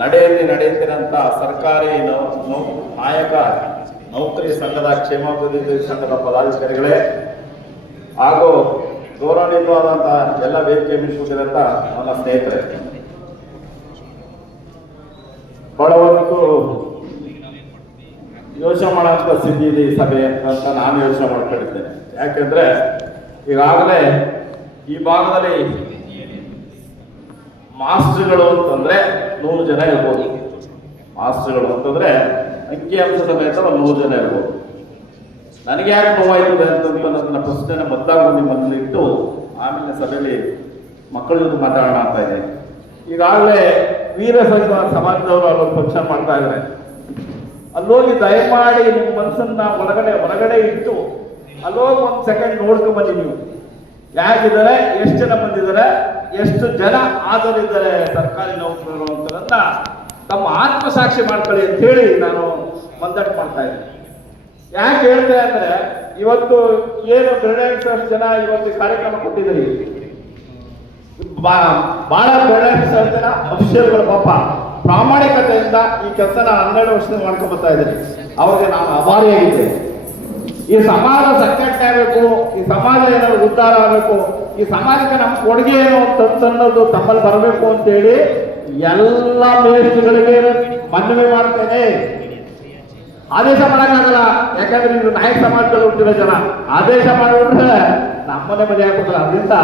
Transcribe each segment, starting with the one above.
ನಡೆಯಲ್ಲಿ ನಡೆಯುತ್ತಿರಂತ ಸರ್ಕಾರಿ ನಾಯಕ ನೌಕರಿ ಸಂಘದ ಕ್ಷೇಮಾಭಿವೃದ್ಧಿ ಸಂಘದ ಪದಾಧಿಕಾರಿಗಳೇ ಹಾಗೂ ಗೌರವಾನ್ವಿತವಾದಂಥ ಎಲ್ಲ ವೇದಿಕೆ ಮೀಸಲಿರಂತ ನನ್ನ ಸ್ನೇಹಿತರೆ. ಬಹಳ ಹೊತ್ತು ಯೋಚನೆ ಮಾಡೋಂಥ ಸ್ಥಿತಿ ಇದೆ ಈ ಸಭೆ ಅಂತ ನಾನು ಯೋಚನೆ ಮಾಡ್ಕೊಂಡಿದ್ದೇನೆ. ಯಾಕೆಂದ್ರೆ ಈಗಾಗಲೇ ಈ ಭಾಗದಲ್ಲಿ ಮಾಸ್ಟರ್ಗಳು ಅಂತಂದ್ರೆ ನೂರು ಜನ ಇರ್ಬೋದು. ಮಾಸ್ಟರ್ಗಳು ಅಂತಂದ್ರೆ ಅಂಕಿಅಂಶ ಮೇಲೆ ಒಂದು ನೂರು ಜನ ಇರ್ಬೋದು. ನನಗೆ ಯಾಕೆ ನೋವಾಯ್ತದೆ ಅಂತಂದು ನನ್ನ ಪ್ರಶ್ನೆ ಮೊದಲಾಗಿ ನಿಮ್ಮಲ್ಲಿ ಇಟ್ಟು ಆಮೇಲೆ ಸಭೆಯಲ್ಲಿ ಮಕ್ಕಳ ಜೊತೆ ಮಾತಾಡೋಣ ಅಂತ ಇದೆ ಈಗಾಗಲೇ ವೀರ ಸಂಘ ಸಮಾಜದವರು ಅಲ್ಲೊಂದು ಪಕ್ಷ ಮಾಡ್ತಾ ಇದ್ದಾರೆ ಅಲ್ಲೋಗಿ ದಯಮಾಡಿ ನಿಮ್ಮ ಮನಸ್ಸನ್ನ ಒಳಗಡೆ ಹೊರಗಡೆ ಇಟ್ಟು ಅಲ್ಲೋಗಿ ಒಂದು ಸೆಕೆಂಡ್ ನೋಡ್ಕೊಂಡ್ ಬನ್ನಿ ನೀವು. ಯಾಕಿದ್ದಾರೆ ಎಷ್ಟು ಜನ ಬಂದಿದ್ದಾರೆ? ಎಷ್ಟು ಜನ ಆದರಿದ್ದಾರೆ ಸರ್ಕಾರಿ ನೌಕರರು ಅಂತದನ್ನ ತಮ್ಮ ಆತ್ಮಸಾಕ್ಷಿ ಮಾಡ್ಕೊಳ್ಳಿ ಅಂತ ಹೇಳಿ ನಾನು ಮಂದಟ್ ಮಾಡ್ತಾ ಇದ್ದೀನಿ. ಯಾಕೆ ಹೇಳ್ತೆ ಅಂದ್ರೆ ಇವತ್ತು ಏನು ಅಷ್ಟು ಜನ ಇವತ್ತು ಕಾರ್ಯಕ್ರಮ ಕೊಟ್ಟಿದ್ದೀರಿ? ಬಹಳ ಅಷ್ಟು ಜನ ಅಫಿಷಿಯಲ್ಗಳು ಪಾಪ. ಪ್ರಾಮಾಣಿಕತೆಯಿಂದ ಈ ಕೆಲಸನ ಹನ್ನೆರಡು ವರ್ಷದಿಂದ ಮಾಡ್ಕೊಂಡ್ ಬರ್ತಾ ಇದ್ದೀನಿ. ಅವ್ರಿಗೆ ನಾನು ಅಭಾರಿಯಾಗಿದ್ದೆ ಈ ಸಮಾಜ ಸಂಘಟನೆ ಆಗಬೇಕು, ಈ ಸಮಾಜ ಏನಾದ್ರು ಉದ್ಧಾರ ಆಗಬೇಕು, ಈ ಸಮಾಜಕ್ಕೆ ನಮ್ಮ ಕೊಡುಗೆ ಏನು ಅಂತ ಅನ್ನೋದು ತಮ್ಮಲ್ಲಿ ಬರಬೇಕು ಅಂತೇಳಿ ಎಲ್ಲ ಮೇಸ್ಟ್ಗಳಿಗೆ ಮನವಿ ಮಾಡ್ತೇನೆ. ಆದೇಶ ಮಾಡೋಕ್ಕಾಗಲ್ಲ, ಯಾಕಂದ್ರೆ ಇದು ನಾಯಕ ಸಮಾಜದಲ್ಲಿ ಹುಟ್ಟಿರೋ ಜನ. ಆದೇಶ ಮಾಡಿಬಿಟ್ರೆ ನಮ್ಮನೆ ಮನೆ ಆಗ್ಬಿಡಲ್ಲ ಅದರಿಂದ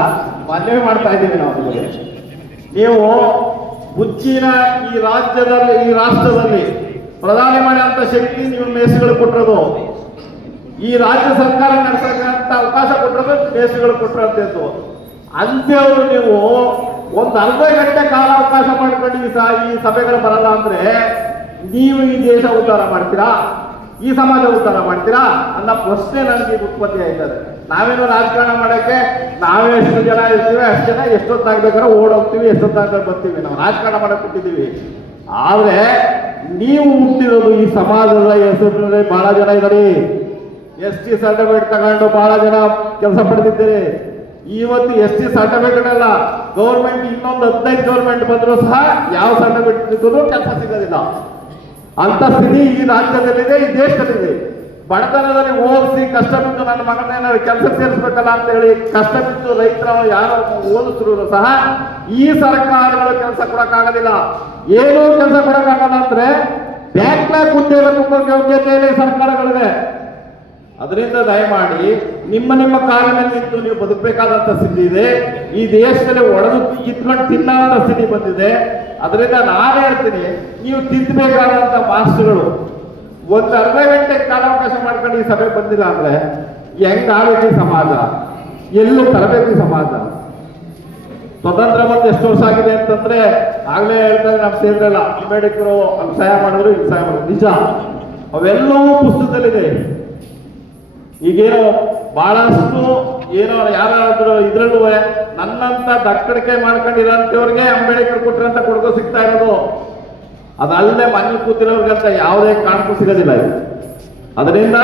ಮನವಿ ಮಾಡ್ತಾ ಇದ್ದೀವಿ ನಾವು ನೀವು ಹುಚ್ಚಿನ ಈ ರಾಜ್ಯದಲ್ಲಿ, ಈ ರಾಷ್ಟ್ರದಲ್ಲಿ ಪ್ರಧಾನಿ ಮಾಡಿದಂತ ಶಕ್ತಿ ನೀವು ಮೇಸ್ಗಳು ಕೊಟ್ಟಿರೋದು. ಈ ರಾಜ್ಯ ಸರ್ಕಾರ ನಡೆಸಕ್ಕಂತ ಅವಕಾಶ ಕೊಟ್ಟರೆ ದೇಶಗಳು ಕೊಟ್ಟಿರೋಂಥದ್ದು ಅಂಥವ್ರು ನೀವು ಒಂದು ಅರ್ಧ ಗಂಟೆ ಕಾಲ ಅವಕಾಶ ಮಾಡ್ಕೊಂಡು ಈ ಸಭೆಗಳು ಬರಲ್ಲ ಅಂದ್ರೆ ನೀವು ಈ ದೇಶ ಉದ್ಧಾರ ಮಾಡ್ತೀರಾ? ಈ ಸಮಾಜ ಉದ್ಧಾರ ಮಾಡ್ತೀರಾ? ಅನ್ನೋ ಪ್ರಶ್ನೆ ನನಗೆ ಉತ್ಪತ್ತಿ ಆಯ್ತದೆ. ನಾವೇನು ರಾಜಕಾರಣ ಮಾಡೋಕ್ಕೆ? ನಾವೇ ಎಷ್ಟು ಜನ ಇರ್ತೀವಿ ಅಷ್ಟು ಜನ ಎಷ್ಟೊತ್ತಾಗಬೇಕಾದ್ರೆ ಓಡೋಗ್ತೀವಿ ಎಷ್ಟೊತ್ತಾಗ್ಬೇಕು ಬರ್ತೀವಿ. ನಾವು ರಾಜಕಾರಣ ಮಾಡಕ್ಕೆ ಕೊಟ್ಟಿದ್ದೀವಿ ಆದರೆ ನೀವು ಹುಟ್ಟಿರೋದು ಈ ಸಮಾಜದ ಹೆಸರಿನಲ್ಲಿ ಬಹಳ ಜನ ಇದ್ದಾರೆ. ಎಸ್ ಟಿ ಸರ್ಟಿಫಿಕೇಟ್ ತಗೊಂಡು ಬಹಳ ಜನ ಕೆಲಸ ಪಡೆದಿದ್ದೀರಿ ಇವತ್ತು ಎಸ್ ಟಿ ಸರ್ಟಿಫಿಕೇಟ್ ಅಲ್ಲ ಗೌರ್ಮೆಂಟ್ ಇನ್ನೊಂದು ಹದಿನೈದು ಗೌರ್ಮೆಂಟ್ ಬಂದರೂ ಸಹ ಯಾವ ಸರ್ಟಿಫಿಕೇಟ್ ಸಿಕ್ಕಿದ್ರು ಕೆಲಸ ಸಿಗೋದಿಲ್ಲ. ಅಂತ ಸ್ಥಿತಿ ಈ ರಾಜ್ಯದಲ್ಲಿದೆ, ಈ ದೇಶದಲ್ಲಿದೆ. ಬಡತನದಲ್ಲಿ ಓದಿಸಿ ಕಷ್ಟ ಬಿದ್ದು ನನ್ನ ಮಗನ ಕೆಲಸ ಸೇರಿಸ್ಬೇಕಲ್ಲ ಅಂತ ಹೇಳಿ ಕಷ್ಟ ಬಿದ್ದು ರೈತರ ಯಾರು ಓದಿಸಿದ್ರು ಸಹ ಈ ಸರ್ಕಾರಗಳು ಕೆಲಸ ಕೊಡಕ್ಕಾಗೋದಿಲ್ಲ. ಏನೂ ಕೆಲಸ ಕೊಡಕ್ಕಾಗಲ್ಲ ಅಂದ್ರೆ ಬ್ಯಾಕ್ಲಾಗ್ ಉದ್ಯೋಗ ತುಂಬ ಯೋಗ್ಯತೆಯಲ್ಲಿ ಸರ್ಕಾರಗಳಿದೆ ಅದರಿಂದ ದಯಮಾಡಿ ನಿಮ್ಮ ನಿಮ್ಮ ಕಾಲಿನಲ್ಲಿ ನಿಂತು ನೀವು ಬದುಕಬೇಕಾದಂತ ಸ್ಥಿತಿ ಇದೆ. ಈ ದೇಶದಲ್ಲಿ ಒಡೆದು ಕಿತ್ಕೊಂಡು ತಿನ್ನೋಂಥ ಸ್ಥಿತಿ ಬಂದಿದೆ. ಅದರಿಂದ ನಾನು ಹೇಳ್ತೀನಿ, ನೀವು ತಿದ್ದಬೇಕಾದಂತ ಮಾಸ್ಟರ್ಗಳು ಒಂದು ಅರ್ಧ ಗಂಟೆ ಕಾಲಾವಕಾಶ ಮಾಡ್ಕೊಂಡು ಈ ಸಭೆ ಬಂದಿಲ್ಲ ಅಂದ್ರೆ ಹೆಂಗ್ ಆಳ್ಬೇಕು ಸಮಾಜ? ಎಲ್ಲಿ ತರಬೇಕು ಸಮಾಜ? ಸ್ವತಂತ್ರ ಬಂದು ಎಷ್ಟು ವರ್ಷ ಆಗಿದೆ ಅಂತಂದ್ರೆ ಆಗ್ಲೇ ಹೇಳ್ತಾರೆ ನಮ್ಮ ಸೇರಲ್ಲ ಅಂಬೇಡ್ಕರ್ ಸಹಾಯ ಮಾಡಿದ್ರು ಇಲ್ಲಿ ಸಹಾಯ ಮಾಡಿದ್ರು. ನಿಜ. ಅವೆಲ್ಲವೂ ಪುಸ್ತಕದಲ್ಲಿದೆ. ಈಗೇನೋ ಬಹಳಷ್ಟು ಏನೋ ಯಾರಾದ್ರೂ ಇದ್ರಲ್ಲೂ ನನ್ನಂತ ದಕ್ಕಡಿಕೆ ಮಾಡ್ಕೊಂಡಿರೋಂಥವ್ರಿಗೆ ಅಂಬೇಡ್ಕರ್ ಕೊಟ್ಟಿರೋಂಥ ಕೊಡುಗೆ ಸಿಗ್ತಾ ಇರೋದು. ಅದಲ್ಲದೆ ಮನೆಯಲ್ಲಿ ಕೂತಿರೋರ್ಗಂತ ಯಾವುದೇ ಕಾರಣಕ್ಕೂ ಸಿಗೋದಿಲ್ಲ ಇದು. ಅದರಿಂದ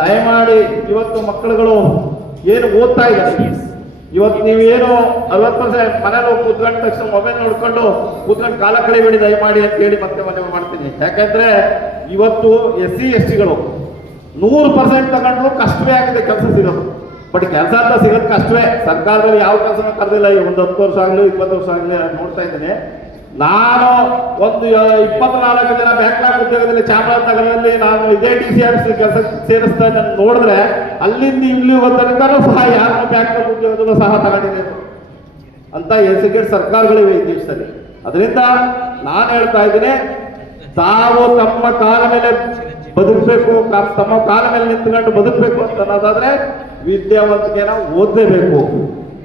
ದಯಮಾಡಿ ಇವತ್ತು ಮಕ್ಕಳುಗಳು ಏನು ಓದ್ತಾ ಇದ್ದಾರೆ? ಇವತ್ತು ನೀವೇನು ಅರವತ್ತು ಪರ್ಸೆಂಟ್ ಮನೇಲಿ ಹೋಗಿ ಕೂತ್ಕೊಂಡ ತಕ್ಷಣ ಮೊಬೈಲ್ ನೋಡ್ಕೊಂಡು ಕೂತ್ಕೊಂಡು ಕಾಲ ಕಳಿಬೇಡಿ ದಯಮಾಡಿ ಅಂತ ಹೇಳಿ ಮತ್ತೆ ಮನೆ ಮಾಡ್ತೀನಿ. ಯಾಕಂದ್ರೆ ಇವತ್ತು ಎಸ್ ಸಿ ಎಸ್ ಟಿಗಳು ನೂರು ಪರ್ಸೆಂಟ್ ತಗೊಂಡ್ರು ಕಷ್ಟವೇ ಆಗಿದೆ, ಕೆಲಸ ಸಿಗೋದು. ಬಟ್ ಕೆಲಸ ಅಂತ ಸಿಗೋದು ಕಷ್ಟವೇ. ಸರ್ಕಾರದಲ್ಲಿ ಯಾವ ಕೆಲಸನೂ ಕರೆದಿಲ್ಲ, ಈ ಒಂದು ಹತ್ತು ವರ್ಷ ಆಗಲಿ, ಇಪ್ಪತ್ತು ವರ್ಷ ಆಗಲಿ ನೋಡ್ತಾ ಇದ್ದೀನಿ. ನಾನು ಒಂದು ಇಪ್ಪತ್ನಾಲ್ಕು ಜನ ಬ್ಯಾಕ್ಲಾಗ್ ಉದ್ಯೋಗದಲ್ಲಿ ಚಾಮರಾಜನಗರದಲ್ಲಿ ನಾನು ಇದೇ ಡಿ ಸಿ ಆಫೀಸ್ ಕೆಲಸ ಸೇರಿಸ್ತಾ ಇದ್ದನ್ನು ನೋಡಿದ್ರೆ, ಅಲ್ಲಿಂದ ಇಲ್ಲಿ ತನಕನೂ ಸಹ ಯಾರು ಬ್ಯಾಂಕ್ ಉದ್ಯೋಗದಲ್ಲೂ ಸಹ ತಗೊಂಡಿದೆ ಅಂತ ಎಸಿಗೇಟ್ ಸರ್ಕಾರಗಳಿವೆ ಈ ದೇಶದಲ್ಲಿ. ಅದರಿಂದ ನಾನು ಹೇಳ್ತಾ ಇದ್ದೀನಿ ತಾವು ತಮ್ಮ ಕಾಲ ಮೇಲೆ ಬದುಕಬೇಕು ತಮ್ಮ ಕಾಲ ಮೇಲೆ ನಿಂತ್ಕೊಂಡು ಬದುಕಬೇಕು ಅಂತ ಅನ್ನೋದಾದ್ರೆ ವಿದ್ಯಾವಂತಿಕೆನ ಓದಲೇಬೇಕು.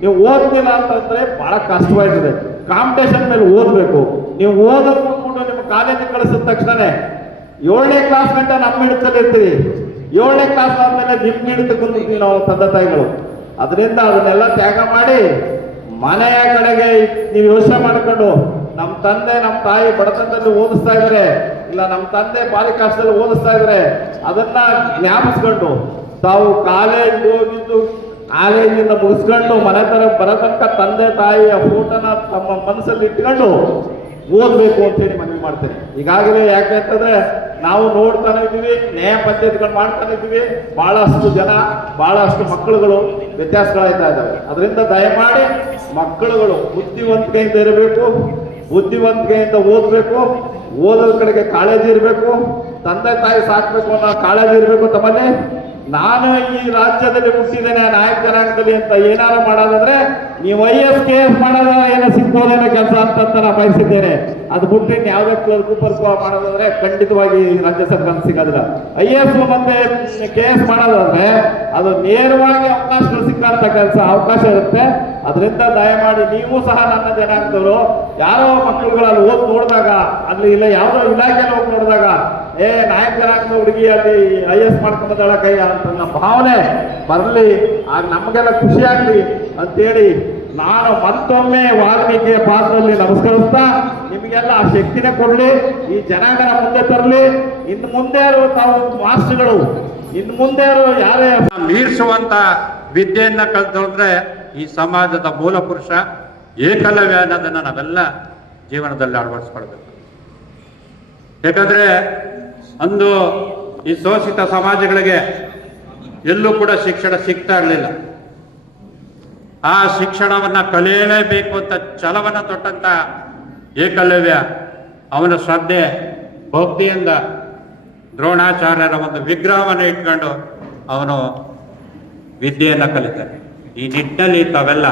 ನೀವು ಓದ್ತಿಲ್ಲ ಅಂತಂದ್ರೆ ಬಹಳ ಕಷ್ಟವಾಗಿದೆ ಕಾಂಪಿಟೇಷನ್ ಮೇಲೆ ಓದಬೇಕು. ನೀವು ಓದೋದು ನಿಮ್ಮ ಕಾಲೇಜಿಗೆ ಕಳಿಸಿದ ತಕ್ಷಣ ಏಳನೇ ಕ್ಲಾಸ್ ಗಂಟ ನಮ್ಮ ಹಿಡಿತಲ್ಲಿ ಇರ್ತೀವಿ ಏಳನೇ ಕ್ಲಾಸ್ ಆದ್ಮೇಲೆ ನಿಮ್ಮ ಹಿಡಿತಕ್ಕೆ ನಾವು ತಂದೆ ತಾಯಿಗಳು. ಅದರಿಂದ ಅದನ್ನೆಲ್ಲ ತ್ಯಾಗ ಮಾಡಿ ಮನೆಯ ಕಡೆಗೆ ನೀವು ಯೋಚನೆ ಮಾಡಿಕೊಂಡು ನಮ್ಮ ತಂದೆ ನಮ್ಮ ತಾಯಿ ಬಡತನದಲ್ಲಿ ಓದಿಸ್ತಾ ಇದ್ದಾರೆ ಇಲ್ಲ ನಮ್ಮ ತಂದೆ ಬಾಲಿಕಾಶದಲ್ಲಿ ಓದಿಸ್ತಾ ಇದ್ದಾರೆ ಅದನ್ನ ಜ್ಞಾಪಿಸ್ಕೊಂಡು ತಾವು ಕಾಲೇಜ್ ಹೋಗಿದ್ದು, ಕಾಲೇಜಿಂದ ಮುಗಿಸ್ಕೊಂಡು ಮನೆ ತರ ಬರತಕ್ಕ ತಂದೆ ತಾಯಿಯ ಫೋಟೋನ ತಮ್ಮ ಮನಸ್ಸಲ್ಲಿ ಇಟ್ಕೊಂಡು ಓದಬೇಕು ಅಂತೇಳಿ ಮನವಿ ಮಾಡ್ತೇನೆ. ಈಗಾಗಲೇ ಯಾಕೆ ಅಂತಂದ್ರೆ ನಾವು ನೋಡ್ತಾನೆ ಇದ್ದೀವಿ, ನ್ಯಾಯ ಪಂಚಾಯತ್ಗಳು ಮಾಡ್ತಾನೆ ಇದ್ದೀವಿ. ಬಹಳಷ್ಟು ಜನ, ಬಹಳಷ್ಟು ಮಕ್ಕಳುಗಳು ವ್ಯತ್ಯಾಸಗಳಾಯ್ತಾ ಇದ್ದಾವೆ. ಅದರಿಂದ ದಯಮಾಡಿ ಮಕ್ಕಳುಗಳು ಬುದ್ಧಿವಂತಿಕೆಯಿಂದ ಇರಬೇಕು. ಬುದ್ಧಿವಂತಿಕೆಯಿಂದ ಓದಬೇಕು ಓದೋದ್ ಕಡೆಗೆ ಕಾಳಜಿ ಇರಬೇಕು, ತಂದೆ ತಾಯಿ ಸಾಕ್ಬೇಕು ಅನ್ನೋ ಕಾಳಜಿ ಇರಬೇಕು ತಮ್ಮಲ್ಲಿ. ನಾನು ಈ ರಾಜ್ಯದಲ್ಲಿ ಮುಗಿಸಿದ್ದೇನೆ ನಾಯಕ ಜನಾಂಗದಲ್ಲಿ ಅಂತ ಏನಾರು ಮಾಡೋದಂದ್ರೆ, ನೀವು ಐ ಎಸ್ ಕೆ ಎಸ್ ಮಾಡೋದ ಏನೋ ಸಿಗ್ಬೋದೇನೋ ಕೆಲಸ ಅಂತ ನಾನು ಬಯಸಿದ್ದೇನೆ. ಅದು ಬಿಟ್ಟು ಇನ್ನು ಯಾವುದೇ ಕೂಪರ್ ಪರ್ಕು ಮಾಡೋದಾದ್ರೆ ಖಂಡಿತವಾಗಿ ರಾಜ್ಯ ಸರ್ಕಾರ ಸಿಗೋದಿಲ್ಲ. ಐ ಎಸ್ ಮತ್ತೆ ಕೆ ಎಸ್ ಮಾಡೋದಾದ್ರೆ, ಅದು ನೇರವಾಗಿ ಅವಕಾಶಗಳು ಕೆಲಸ ಅವಕಾಶ ಇರುತ್ತೆ. ಅದರಿಂದ ದಯಮಾಡಿ ನೀವು ಸಹ ನನ್ನ ಜನಾಂಗದವರು ಯಾರೋ ಮಕ್ಕಳುಗಳಲ್ಲಿ ಹೋಗಿ ನೋಡಿದಾಗ, ಅಲ್ಲಿ ಇಲ್ಲ, ಯಾವುದೋ ಇಲಾಖೆಯಲ್ಲಿ ಹೋಗಿ ನೋಡಿದಾಗ, ಏ ನಾಯಕ ಜನಾಂಗದ ಹುಡುಗಿ, ಅಲ್ಲಿ ಐ ಎಸ್ ಮಾಡ್ಕೊಂಡ್ಬಂದಾಳ ಕೈ ಅಂತ ಭಾವನೆ ಬರಲಿ. ಆಗ ನಮಗೆಲ್ಲ ಖುಷಿ ಆಗ್ಲಿ ಅಂತೇಳಿ ನಾನು ಮತ್ತೊಮ್ಮೆ ವಾಲ್ಮೀಕಿಯ ಪಾತ್ರದಲ್ಲಿ ನಮಸ್ಕರಿಸ್ತಾ, ನಿಮಗೆಲ್ಲ ಆ ಶಕ್ತಿನೇ ಕೊಡ್ಲಿ, ಈ ಜನಾಂಗನ ಮುಂದೆ ತರಲಿ. ಇನ್ನು ಮುಂದೆ ಇರುವ ತಾವು ಮಾಸ್ಟರ್ಗಳು, ಇನ್ನು ಮುಂದೆ ಅವರು ಯಾರೇ ಮೀರಿಸುವಂತ ವಿದ್ಯೆಯನ್ನ ಕಲ್ತೋದ್ರೆ ಈ ಸಮಾಜದ ಮೂಲ ಪುರುಷ ಏಕಲವ್ಯ ಅನ್ನೋದನ್ನು ನಾವೆಲ್ಲ ಜೀವನದಲ್ಲಿ ಅಳವಡಿಸ್ಕೊಳ್ಬೇಕು. ಯಾಕಂದರೆ ಅಂದು ಈ ಶೋಷಿತ ಸಮಾಜಗಳಿಗೆ ಎಲ್ಲೂ ಕೂಡ ಶಿಕ್ಷಣ ಸಿಗ್ತಾ ಇರಲಿಲ್ಲ. ಆ ಶಿಕ್ಷಣವನ್ನ ಕಲಿಯಲೇಬೇಕು ಅಂತ ಛಲವನ್ನು ತೊಟ್ಟಂತ ಏಕಲವ್ಯ ಅವನ ಶ್ರದ್ಧೆ, ಭಕ್ತಿಯಿಂದ ದ್ರೋಣಾಚಾರ್ಯರ ಒಂದು ವಿಗ್ರಹವನ್ನು ಇಟ್ಕೊಂಡು ಅವನು ವಿದ್ಯೆಯನ್ನು ಕಲಿತಾರೆ. ಈ ನಿಟ್ಟಿನಲ್ಲಿ ತಾವೆಲ್ಲ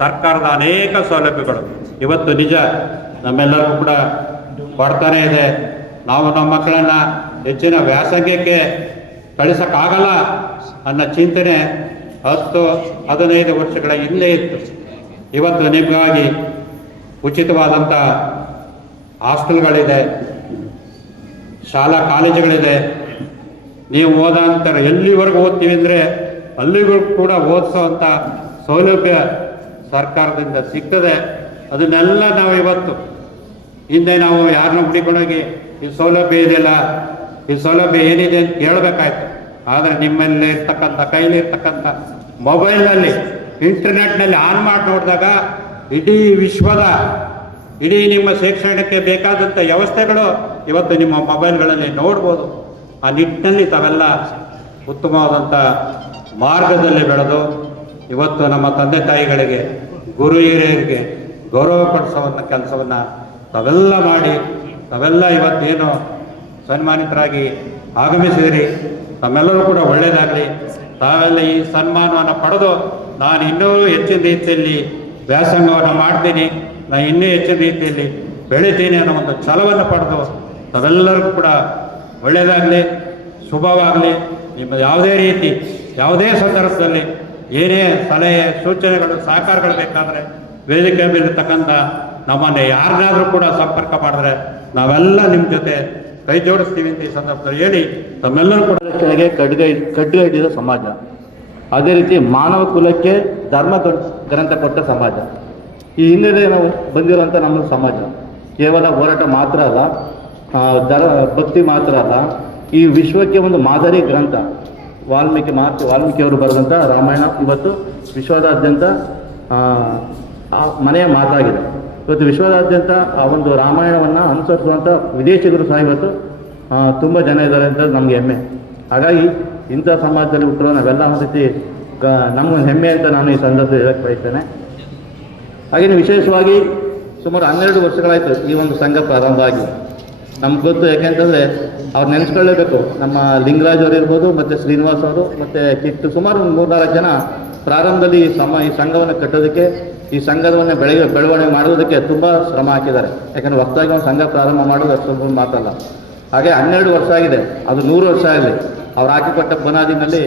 ಸರ್ಕಾರದ ಅನೇಕ ಸೌಲಭ್ಯಗಳು. ಇವತ್ತು ನಿಜ ನಮ್ಮೆಲ್ಲರಿಗೂ ಕೂಡ ಬರ್ತಾನೆ ಇದೆ. ನಾವು ನಮ್ಮ ಮಕ್ಕಳನ್ನ ಹೆಚ್ಚಿನ ವ್ಯಾಸಂಗಕ್ಕೆ ಕಳಿಸಕ್ಕಾಗಲ್ಲ ಅನ್ನೋ ಚಿಂತನೆ ಹತ್ತು ಹದಿನೈದು ವರ್ಷಗಳ ಹಿಂದೆ ಇತ್ತು. ಇವತ್ತು ನಿಮಗಾಗಿ ಉಚಿತವಾದಂಥ ಹಾಸ್ಟೆಲ್ಗಳಿದೆ, ಶಾಲಾ ಕಾಲೇಜುಗಳಿದೆ. ನೀವು ಓದಾಂತರ ಎಲ್ಲಿವರೆಗೂ ಓದ್ತೀವಿ ಅಂದರೆ ಅಲ್ಲಿಗೂ ಕೂಡ ಓದಿಸೋವಂಥ ಸೌಲಭ್ಯ ಸರ್ಕಾರದಿಂದ ಸಿಗ್ತದೆ. ಅದನ್ನೆಲ್ಲ ನಾವು ಇವತ್ತು ಹಿಂದೆ ನಾವು ಯಾರನ್ನ ಹುಡುಕೊಂಡೋಗಿ ಈ ಸೌಲಭ್ಯ ಇದೆಯಲ್ಲ, ಈ ಸೌಲಭ್ಯ ಏನಿದೆ ಅಂತ ಕೇಳಬೇಕಾಯ್ತು. ಆದರೆ ನಿಮ್ಮಲ್ಲಿ ಇರ್ತಕ್ಕಂಥ ಕೈಲಿ ಇರ್ತಕ್ಕಂಥ ಮೊಬೈಲ್ನಲ್ಲಿ, ಇಂಟರ್ನೆಟ್ನಲ್ಲಿ ಆನ್ ಮಾಡಿ ನೋಡಿದಾಗ ಇಡೀ ವಿಶ್ವದ, ಇಡೀ ನಿಮ್ಮ ಶೈಕ್ಷಣಿಕಕ್ಕೆ ಬೇಕಾದಂಥ ವ್ಯವಸ್ಥೆಗಳು ಇವತ್ತು ನಿಮ್ಮ ಮೊಬೈಲ್ಗಳಲ್ಲಿ ನೋಡ್ಬೋದು. ಆ ನಿಟ್ಟಿನಲ್ಲಿ ತಾವೆಲ್ಲ ಉತ್ತಮವಾದಂಥ ಮಾರ್ಗದಲ್ಲಿ ಬೆಳೆದು ಇವತ್ತು ನಮ್ಮ ತಂದೆ ತಾಯಿಗಳಿಗೆ, ಗುರು ಹಿರಿಯರಿಗೆ ಗೌರವ ಪಡಿಸುವಂಥ ಕೆಲಸವನ್ನು ತಾವೆಲ್ಲ ಮಾಡಿ, ತಾವೆಲ್ಲ ಇವತ್ತೇನು ಸನ್ಮಾನಿತರಾಗಿ ಆಗಮಿಸಿದಿರಿ, ತಮ್ಮೆಲ್ಲರೂ ಕೂಡ ಒಳ್ಳೆಯದಾಗಲಿ ತಾವೆಲ್ಲ ಈ ಸನ್ಮಾನವನ್ನು ಪಡೆದು ನಾನು ಇನ್ನೂ ಹೆಚ್ಚಿನ ರೀತಿಯಲ್ಲಿ ವ್ಯಾಸಂಗವನ್ನು ಮಾಡ್ತೀನಿ ನಾನು ಇನ್ನೂ ಹೆಚ್ಚಿನ ರೀತಿಯಲ್ಲಿ ಬೆಳಿತೀನಿ ಅನ್ನೋ ಒಂದು ಛಲವನ್ನು ಪಡೆದು ತಾವೆಲ್ಲರಿಗೂ ಕೂಡ ಒಳ್ಳೆಯದಾಗಲಿ ಶುಭವಾಗಲಿ. ನಿಮ್ಮ ಯಾವುದೇ ರೀತಿ ಯಾವುದೇ ಸಂದರ್ಭದಲ್ಲಿ ಏನೇ ಸಲಹೆ, ಸೂಚನೆಗಳು, ಸಹಕಾರಗಳು ಬೇಕಾದರೆ ವೇದಿಕೆ ಮೇಲಿರ್ತಕ್ಕಂಥ ನಮ್ಮನ್ನು ಯಾರನ್ನಾದರೂ ಕೂಡ ಸಂಪರ್ಕ ಮಾಡಿದ್ರೆ ನಾವೆಲ್ಲ ನಿಮ್ಮ ಜೊತೆ ಕೈ ಜೋಡಿಸ್ತೀವಿ ಅಂತ ಈ ಸಂದರ್ಭದಲ್ಲಿ ಹೇಳಿ ತಮ್ಮೆಲ್ಲರೂ ಕೂಡ ಕೆಳಗೆ ಖಡ್ಗ ಖಡ್ಗ ಹಿಡಿದ ಸಮಾಜ. ಅದೇ ರೀತಿ ಮಾನವ ಕುಲಕ್ಕೆ ಧರ್ಮ ಗ್ರಂಥ ಕೊಟ್ಟ ಸಮಾಜ. ಈ ಹಿನ್ನೆಲೆ ನಾವು ಬಂದಿರುವಂಥ ನಮ್ಮ ಸಮಾಜ. ಕೇವಲ ಹೋರಾಟ ಮಾತ್ರ ಅಲ್ಲ ದರ ಭಕ್ತಿ ಮಾತ್ರ ಅಲ್ಲ, ಈ ವಿಶ್ವಕ್ಕೆ ಒಂದು ಮಾದರಿ ಗ್ರಂಥ. ವಾಲ್ಮೀಕಿ ಮಾತು ವಾಲ್ಮೀಕಿಯವರು ಬರೆದಂಥ ರಾಮಾಯಣ ಇವತ್ತು ವಿಶ್ವದಾದ್ಯಂತ ಮನೆಯ ಮಾತಾಗಿದೆ. ಇವತ್ತು ವಿಶ್ವದಾದ್ಯಂತ ಆ ಒಂದು ರಾಮಾಯಣವನ್ನು ಅನುಸರಿಸುವಂಥ ವಿದೇಶಿಗರು ಸಹ ಇವತ್ತು ತುಂಬ ಜನ ಇದ್ದಾರೆ ಅಂತ ನಮಗೆ ಹೆಮ್ಮೆ. ಹಾಗಾಗಿ ಇಂಥ ಸಮಾಜದಲ್ಲಿ ಉತ್ತರ ನಾವೆಲ್ಲ ಒಂದು ರೀತಿ ಕ ಹೆಮ್ಮೆ ಅಂತ ನಾನು ಈ ಸಂದರ್ಭದಲ್ಲಿ ಹೇಳಕ್ಕೆ ಬಯಸ್ತೇನೆ. ಹಾಗೆಯೇ ವಿಶೇಷವಾಗಿ ಸುಮಾರು ಹನ್ನೆರಡು ವರ್ಷಗಳಾಯಿತು ಈ ಒಂದು ಸಂಘ ಪ್ರಾರಂಭ ಆಗಿ. ನಮ್ಗೆ ಗೊತ್ತು ಯಾಕೆಂತಂದರೆ ಅವ್ರು ನೆನೆಸ್ಕೊಳ್ಳೇಬೇಕು. ನಮ್ಮ ಲಿಂಗರಾಜ್ ಅವರು ಇರ್ಬೋದು, ಮತ್ತು ಶ್ರೀನಿವಾಸ್ ಅವರು, ಮತ್ತು ಕಿಟ್ಟು ಸುಮಾರು ಒಂದು ಮೂರ್ನಾಲ್ಕು ಜನ ಪ್ರಾರಂಭದಲ್ಲಿ ಈ ಸಮ, ಈ ಸಂಘವನ್ನು ಕಟ್ಟೋದಕ್ಕೆ, ಈ ಸಂಘವನ್ನು ಬೆಳಗ್ಗೆ ಬೆಳವಣಿಗೆ ಮಾಡೋದಕ್ಕೆ ತುಂಬ ಶ್ರಮ ಹಾಕಿದ್ದಾರೆ. ಯಾಕಂದರೆ ಹೊಸದಾಗಿ ಒಂದು ಸಂಘ ಪ್ರಾರಂಭ ಮಾಡೋದು ಅಷ್ಟು ಸುಲಭ ಮಾತಲ್ಲ. ಹಾಗೆ ಹನ್ನೆರಡು ವರ್ಷ ಆಗಿದೆ. ಅದು ನೂರು ವರ್ಷ ಆಗಲಿ. ಅವ್ರು ಹಾಕಿಕೊಟ್ಟ ಬುನಾದಿನಲ್ಲಿ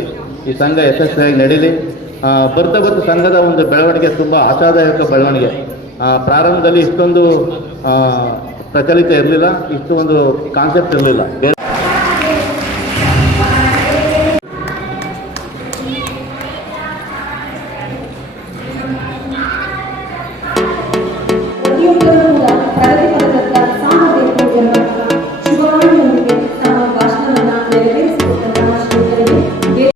ಈ ಸಂಘ ಯಶಸ್ವಿಯಾಗಿ ನಡೀಲಿ. ಬರ್ತಾ ಬರ್ತಾ ಸಂಘದ ಒಂದು ಬೆಳವಣಿಗೆ ತುಂಬ ಆಶಾದಾಯಕ ಬೆಳವಣಿಗೆ. ಪ್ರಾರಂಭದಲ್ಲಿ ಇಷ್ಟೊಂದು ಪ್ರಚಲಿತ ಇರಲಿಲ್ಲ ಇಷ್ಟು ಒಂದು ಕಾನ್ಸೆಪ್ಟ್ ಇರಲಿಲ್ಲ